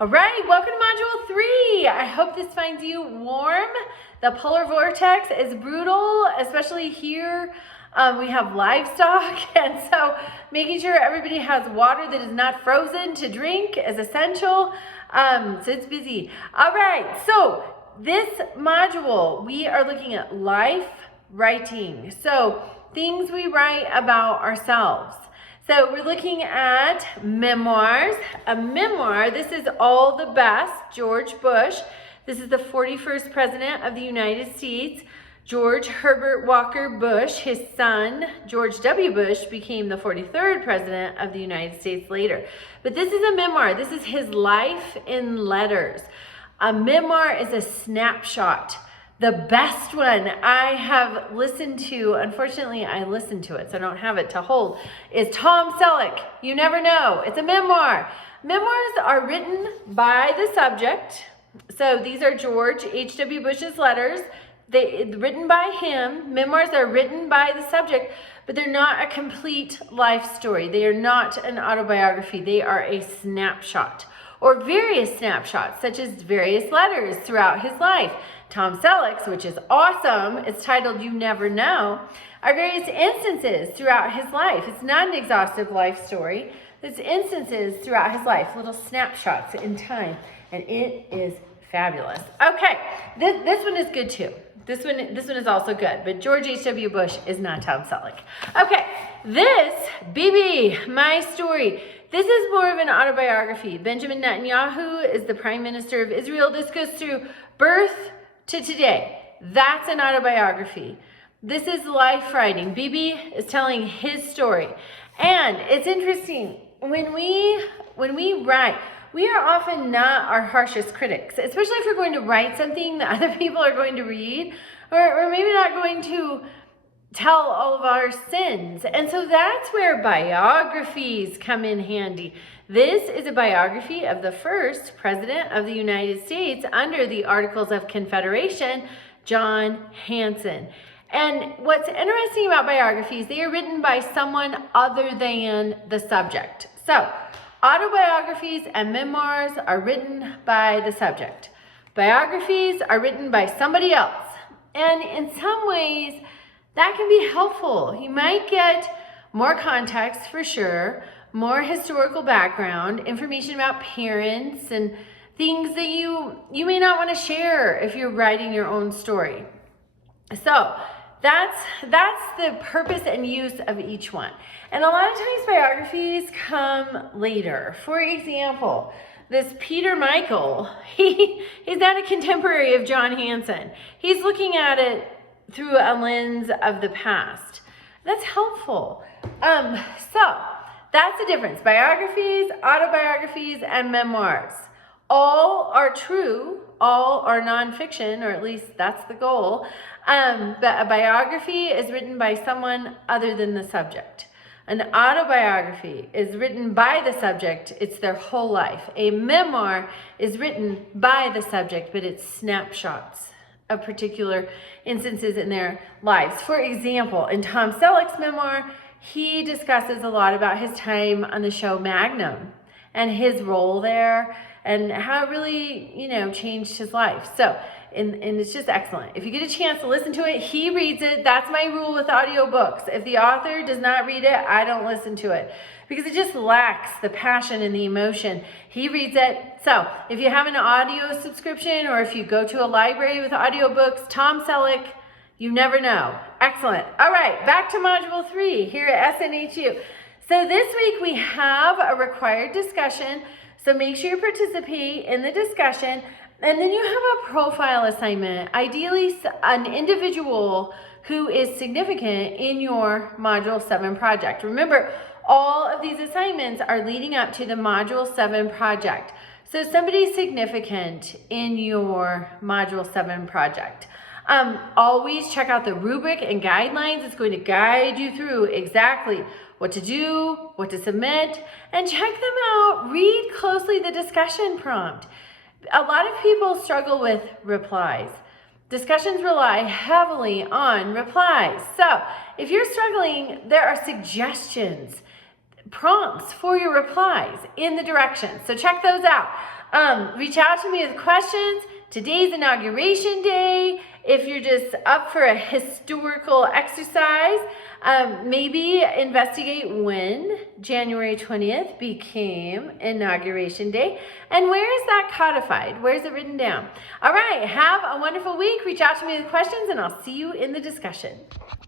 All right, welcome to Module 3. I hope this finds you warm. The polar vortex is brutal, especially here. We have livestock, and so making sure everybody has water that is not frozen to drink is essential. So it's busy. All right, so this module, we are looking at life writing. So things we write about ourselves. So we're looking at memoirs. A memoir, this is All the Best, George Bush. This is the 41st President of the United States. George Herbert Walker Bush, his son, George W. Bush, became the 43rd President of the United States later. But this is a memoir. This is his life in letters. A memoir is a snapshot. The best one I have listened to, unfortunately I listened to it, so I don't have it to hold, is Tom Selleck, You Never Know. It's a memoir. Memoirs are written by the subject. So these are George H.W. Bush's letters. Written by him. Memoirs are written by the subject, but they're not a complete life story. They are not an autobiography. They are a snapshot, or various snapshots, such as various letters throughout his life. Tom Selleck's, which is awesome, it's titled You Never Know, are various instances throughout his life. It's not an exhaustive life story. It's instances throughout his life, little snapshots in time, and it is fabulous. Okay, this one is good too. This one is also good, but George H.W. Bush is not Tom Selleck. Okay, this, Bibi, My Story. This is more of an autobiography. Benjamin Netanyahu is the Prime Minister of Israel. This goes through birth to today. That's an autobiography. This is life writing. Bibi is telling his story. And it's interesting, when we write, we are often not our harshest critics, especially if you're going to write something that other people are going to read, or maybe not going to tell all of our sins. And so that's where biographies come in handy. This is a biography of the first President of the United States under the Articles of Confederation, John Hanson. And what's interesting about biographies, they are written by someone other than the subject. So autobiographies and memoirs are written by the subject. Biographies are written by somebody else. And in some ways, that can be helpful. You might get more context for sure, more historical background, information about parents, and things that you may not want to share if you're writing your own story. So that's the purpose and use of each one. And a lot of times biographies come later. For example, this Peter Michael, he's not a contemporary of John Hanson. He's looking at it through a lens of the past. That's helpful. So that's the difference. Biographies, autobiographies, and memoirs. All are true, all are nonfiction, or at least that's the goal. But a biography is written by someone other than the subject. An autobiography is written by the subject, it's their whole life. A memoir is written by the subject, but it's snapshots of particular instances in their lives. For example, in Tom Selleck's memoir, he discusses a lot about his time on the show Magnum and his role there and how it really, changed his life. So, and it's just excellent. If you get a chance to listen to it, he reads it. That's my rule with audiobooks. If the author does not read it, I don't listen to it because it just lacks the passion and the emotion. He reads it. So if you have an audio subscription or if you go to a library with audiobooks, Tom Selleck, You Never Know. Excellent. All right, back to Module 3 here at SNHU. So this week we have a required discussion. So make sure you participate in the discussion. And then you have a profile assignment, ideally an individual who is significant in your Module 7 project. Remember, all of these assignments are leading up to the Module 7 project. So somebody significant in your Module 7 project. Always check out the rubric and guidelines. It's going to guide you through exactly what to do, what to submit, and check them out. Read closely the discussion prompt. A lot of people struggle with replies. Discussions rely heavily on replies. So if you're struggling, there are suggestions, prompts for your replies in the directions. So check those out. Reach out to me with questions. Today's inauguration day. If you're just up for a historical exercise, maybe investigate when January 20th became inauguration day, and where is that codified? Where is it written down? All right, have a wonderful week. Reach out to me with questions, and I'll see you in the discussion.